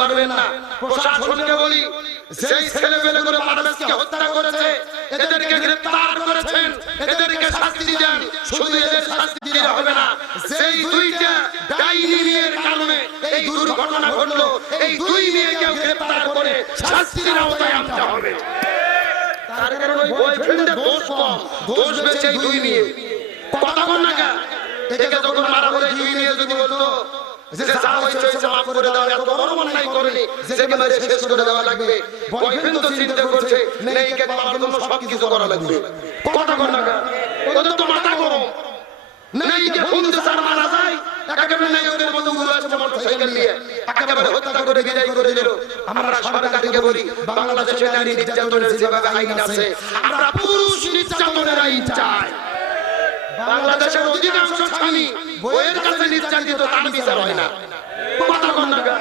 পারবেন না। প্রশাসনকে বলি, সেই ছেলেপেলেগুলো মানুষকে হত্যা করেছে, এদেরকে গ্রেফতার করেছেন, এদেরকে শাস্তি দেন। শুধু এদের শাস্তি দিলে হবে না, সেই দুইটা ডাইনি মেয়ের কারণে এই দুর্ঘটনা ঘটলো, এই দুই মেয়েকেও গ্রেফতার করে শাস্তির আওতায় আনতে হবে। তার কারণে ওই বয়ফ্রেন্ডের দোষ কম, দোষ বেশি এই দুই মেয়ে। কথা বল না কেন? একে যখন মারা হলে দুই মেয়ে যদি বলতো যে যা হয়েছে হয়েছে, মাফ করে দাও, এত বড় অন্যায় করেনি, যেকে মেরে শেষ করে দেওয়া লাগবে। বয়ফ্রেন্ড তো চিন্তা করছে মেয়েকে মারার জন্য সবকিছু করা লাগবে। কথা বল না কেন? ওদের তো মাথা গরম। মেয়েকে ফোন দিয়ে স্যার মারা যায়, একেবারে নায়কের মতো উড়ে আসছে মোটরসাইকেল নিয়ে, একেবারে হত্যা করে বিদায় করে দিল। আমরা সরকারকে বলি, বাংলাদেশে নারী নির্যাতনের যেভাবে আইন আছে, আমরা পুরুষ নির্যাতনের আইন চাই। বাংলাদেশের অধিকাংশ স্বামী বইয়ের কাছে নির্যাতিত, তার বিচার হয় না। কথা বল না কেন?